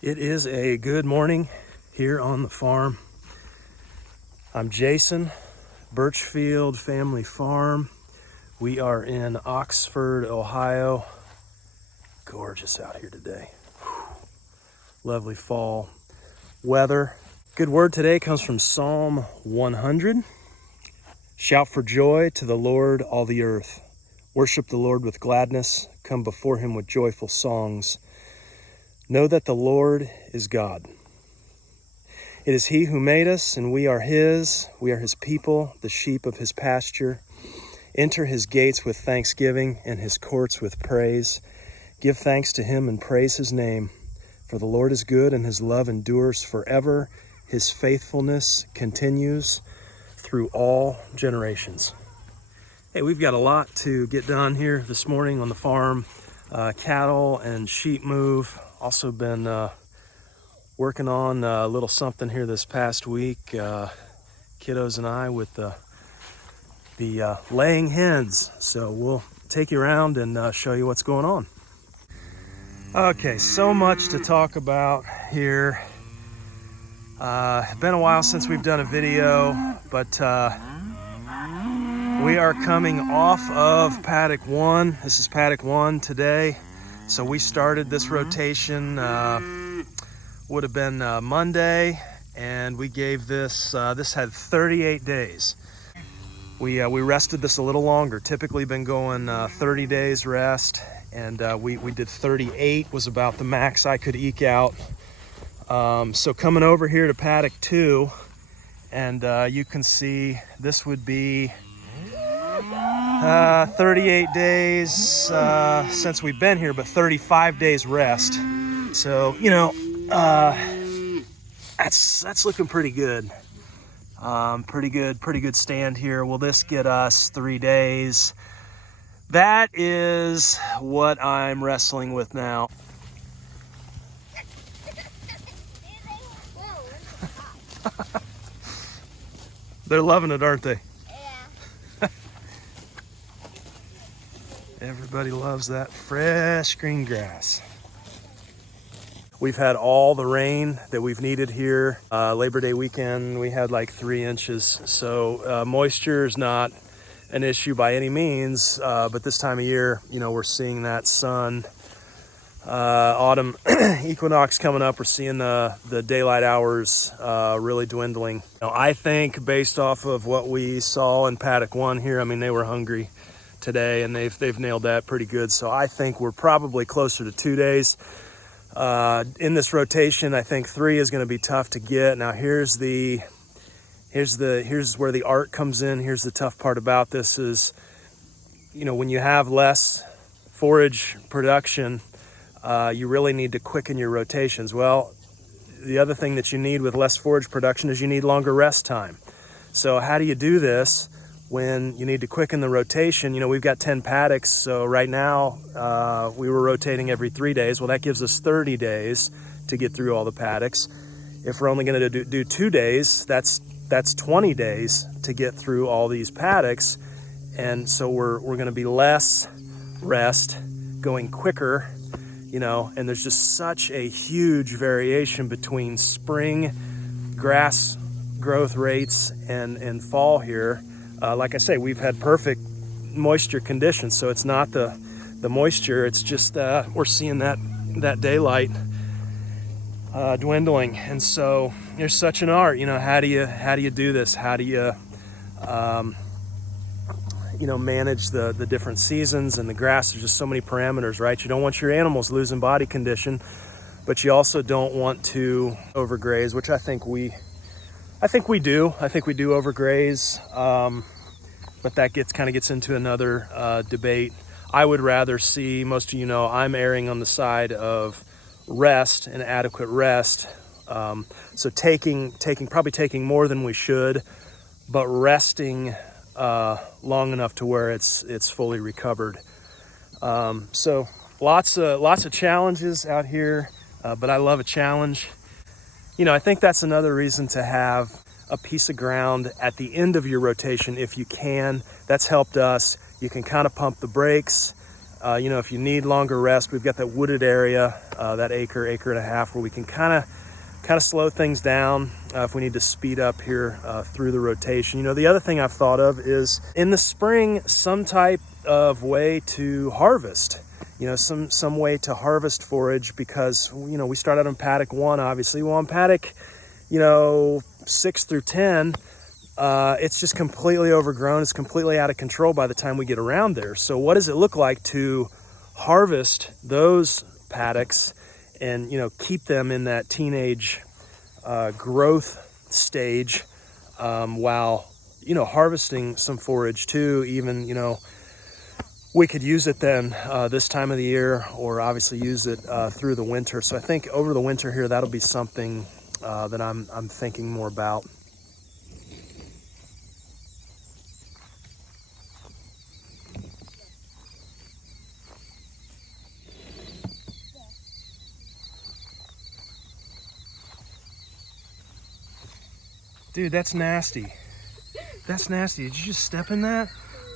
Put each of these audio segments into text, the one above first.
It is a good morning here on the farm. I'm Jason, Birchfield Family Farm. We are in Oxford, Ohio. Gorgeous out here today. Whew. Lovely fall weather. Good word today comes from Psalm 100. Shout for joy to the Lord, all the earth. Worship the Lord with gladness. Come before him with joyful songs. Know that the Lord is God. It is he who made us, and we are his. We are his people, the sheep of his pasture. Enter his gates with thanksgiving and his courts with praise. Give thanks to him and praise his name. For the Lord is good, and his love endures forever. His faithfulness continues through all generations. Hey, we've got a lot to get done here this morning on the farm. Cattle and sheep move. Also been working on a little something here this past week. Kiddos and I with the laying hens. So we'll take you around and show you what's going on. Okay, so much to talk about here. Been a while since we've done a video, but we are coming off of paddock 1. This is paddock 1 today. So we started this rotation, would have been Monday, and we gave this, this had 38 days. We rested this a little longer. Typically been going 30 days rest, and we did 38, was about the max I could eke out. So coming over here to paddock 2, and you can see this would be 38 days since we've been here, but 35 days rest. So, you know, that's looking pretty good. Pretty good stand here. Will this get us 3 days? That is what I'm wrestling with now. They're loving it, aren't they? Everybody loves that fresh green grass. We've had all the rain that we've needed here. Labor Day weekend, we had like 3 inches. So moisture is not an issue by any means, but this time of year, you know, we're seeing that sun. Autumn equinox coming up, we're seeing the daylight hours really dwindling. Now, I think based off of what we saw in paddock 1 here, I mean, they were hungry today, and they've nailed that pretty good. So I think we're probably closer to 2 days in this rotation. I think 3 is going to be tough to get. Now here's where the art comes in. Here's the tough part about this is, you know, when you have less forage production, you really need to quicken your rotations. Well, the other thing that you need with less forage production is you need longer rest time. So how do you do this when you need to quicken the rotation? You know, we've got 10 paddocks, so right now we were rotating every 3 days. Well, that gives us 30 days to get through all the paddocks. If we're only going to do 2 days, that's 20 days to get through all these paddocks. And so we're going to be less rest, going quicker, you know, and there's just such a huge variation between spring grass growth rates and fall here. Like I say, we've had perfect moisture conditions, so it's not the moisture, it's just we're seeing that daylight dwindling. And so there's such an art, you know, how do you do this? How do you you know, manage the different seasons and the grass? There's just so many parameters, right? You don't want your animals losing body condition, but you also don't want to overgraze, which I think we do. I think we do overgraze, but that kind of gets into another debate. I would rather see, most of you know, I'm erring on the side of rest and adequate rest. So probably taking more than we should, but resting long enough to where it's fully recovered. So lots of challenges out here, but I love a challenge. You know, I think that's another reason to have a piece of ground at the end of your rotation if you can. That's helped us. You can kind of pump the brakes. You know, if you need longer rest, we've got that wooded area, that acre and a half, where we can kind of slow things down if we need to speed up here through the rotation. You know, the other thing I've thought of is in the spring, some type of way to harvest. You know, some way to harvest forage, because, you know, we start out on paddock 1, obviously. Well, on paddock, you know, 6 through 10, it's just completely overgrown. It's completely out of control by the time we get around there. So what does it look like to harvest those paddocks and, you know, keep them in that teenage growth stage, while, you know, harvesting some forage too? Even, you know, we could use it then this time of the year, or obviously use it through the winter. So I think over the winter here, that'll be something that I'm thinking more about. Dude, that's nasty. That's nasty. Did you just step in that?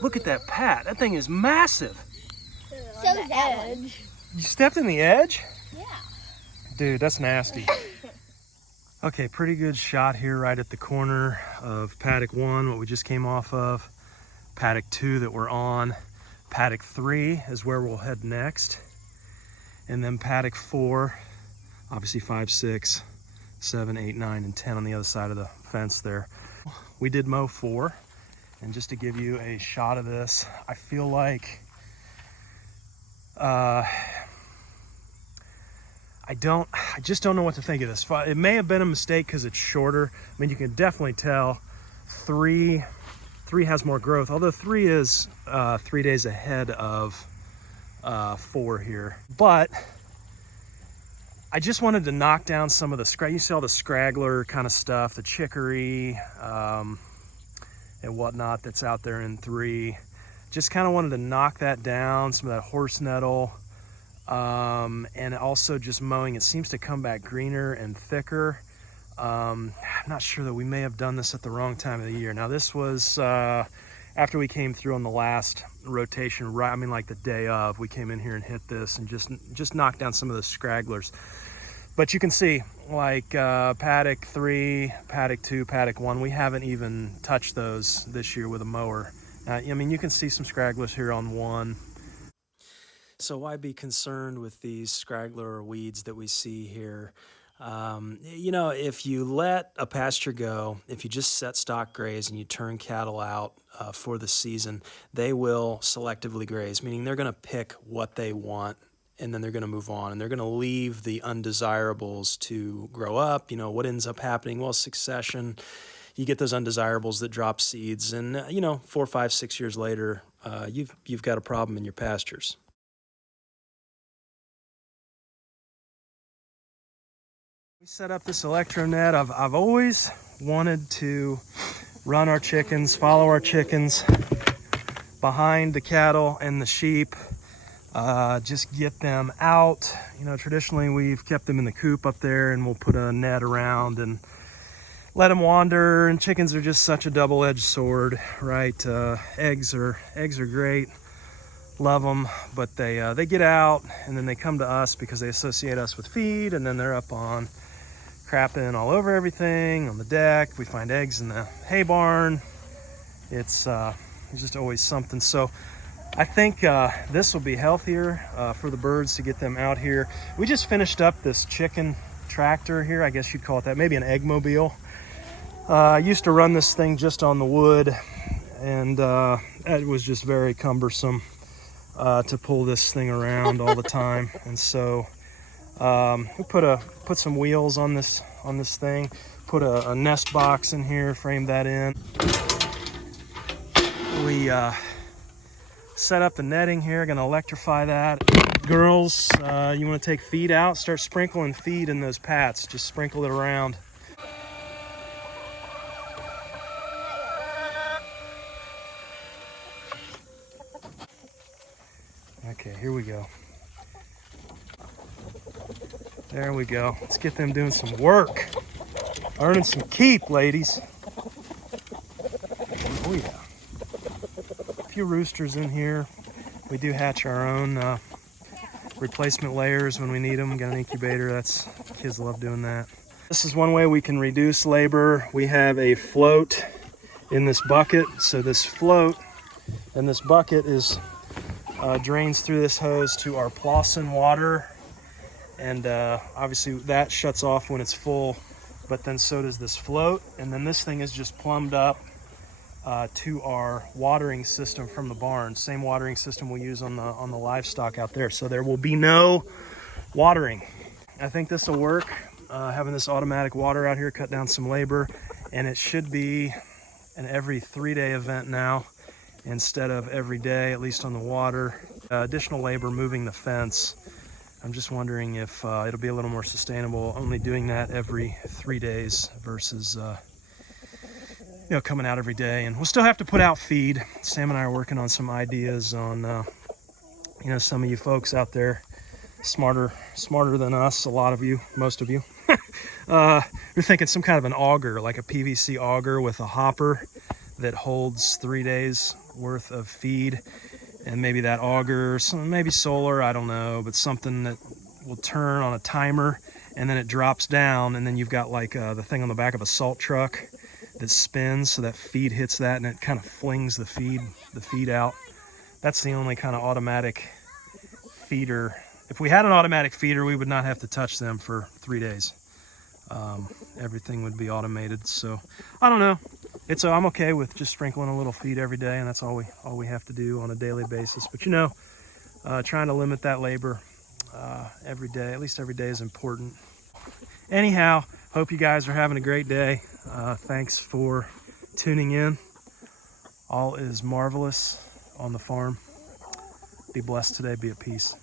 Look at that pat. That thing is massive. So the edge. You stepped in the edge? Yeah. Dude, that's nasty. Okay, pretty good shot here right at the corner of paddock 1, what we just came off of. Paddock 2 that we're on. Paddock 3 is where we'll head next. And then paddock 4, obviously 5, 6, 7, 8, 9, and 10 on the other side of the fence there. We did mow 4. And just to give you a shot of this, I feel like I just don't know what to think of this. It may have been a mistake because it's shorter. I mean, you can definitely tell 3 has more growth, although 3 is 3 days ahead of 4 here. But I just wanted to knock down some of the you see all the scraggler kind of stuff, the chicory, and whatnot that's out there in 3. Just kind of wanted to knock that down, some of that horse nettle, and also just mowing. It seems to come back greener and thicker. I'm not sure that we may have done this at the wrong time of the year. Now this was after we came through on the last rotation, right? I mean, like the day of, we came in here and hit this and just knocked down some of the scragglers. But you can see, like paddock 3, paddock 2, paddock 1, we haven't even touched those this year with a mower. I mean, you can see some scragglers here on 1. So why be concerned with these scraggler or weeds that we see here? You know, if you let a pasture go, if you just set stock graze and you turn cattle out for the season, they will selectively graze, meaning they're going to pick what they want, and then they're going to move on, and they're going to leave the undesirables to grow up. You know, what ends up happening? Well, succession. You get those undesirables that drop seeds, and you know, 4, 5, 6 years later, you've got a problem in your pastures. We set up this electro net. I've always wanted to run our chickens, follow our chickens behind the cattle and the sheep. Just get them out. You know, traditionally we've kept them in the coop up there, and we'll put a net around and let them wander. And chickens are just such a double-edged sword, right? Eggs are great, love them, but they get out and then they come to us because they associate us with feed, and then they're up on crapping all over everything on the deck. We find eggs in the hay barn. It's just always something. So I think this will be healthier for the birds to get them out here. We just finished up this chicken tractor here, I guess you'd call it that, maybe an egg mobile. I used to run this thing just on the wood, and it was just very cumbersome to pull this thing around all the time. And so we put some wheels on this thing, put a nest box in here, framed that in. We set up the netting here, gonna electrify that. Girls, you wanna take feed out, start sprinkling feed in those pats, just sprinkle it around. Okay, here we go. There we go. Let's get them doing some work. Earning some keep, ladies. Oh yeah. A few roosters in here. We do hatch our own replacement layers when we need them. Got an incubator. Kids love doing that. This is one way we can reduce labor. We have a float in this bucket. So this float and this bucket drains through this hose to our Plawson water. And obviously that shuts off when it's full, but then so does this float. And then this thing is just plumbed up to our watering system from the barn. Same watering system we use on the livestock out there. So there will be no watering. I think this will work. Having this automatic water out here cut down some labor, and it should be an every 3-day event now instead of every day, at least on the water. Additional labor moving the fence. I'm just wondering if it'll be a little more sustainable only doing that every 3 days versus coming out every day. And we'll still have to put out feed. Sam and I are working on some ideas on some of you folks out there smarter than us, a lot of you, most of you. We're thinking some kind of an auger, like a PVC auger with a hopper that holds 3 days worth of feed. And maybe that auger, maybe solar, I don't know, but something that will turn on a timer, and then it drops down, and then you've got like the thing on the back of a salt truck that spins, so that feed hits that, and it kind of flings the feed out. That's the only kind of automatic feeder. If we had an automatic feeder, we would not have to touch them for 3 days. Everything would be automated. So I don't know. I'm okay with just sprinkling a little feed every day, and that's all we have to do on a daily basis. But trying to limit that labor every day, at least every day, is important. Anyhow, hope you guys are having a great day. Thanks for tuning in. All is marvelous on the farm. Be blessed today. Be at peace.